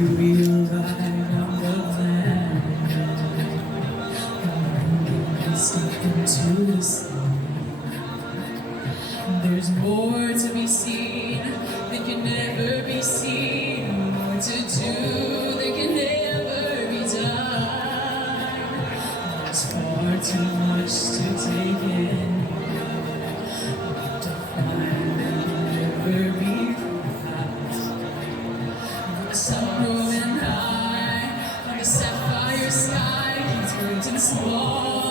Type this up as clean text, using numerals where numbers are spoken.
you realize I'm the plan. Let's deep into the sea. There's more to be seen that can never be seen, more to do that can never be done. There's far too much to take in, to find and never be found. The sun growing high, on the sapphire sky, it's burnt and small.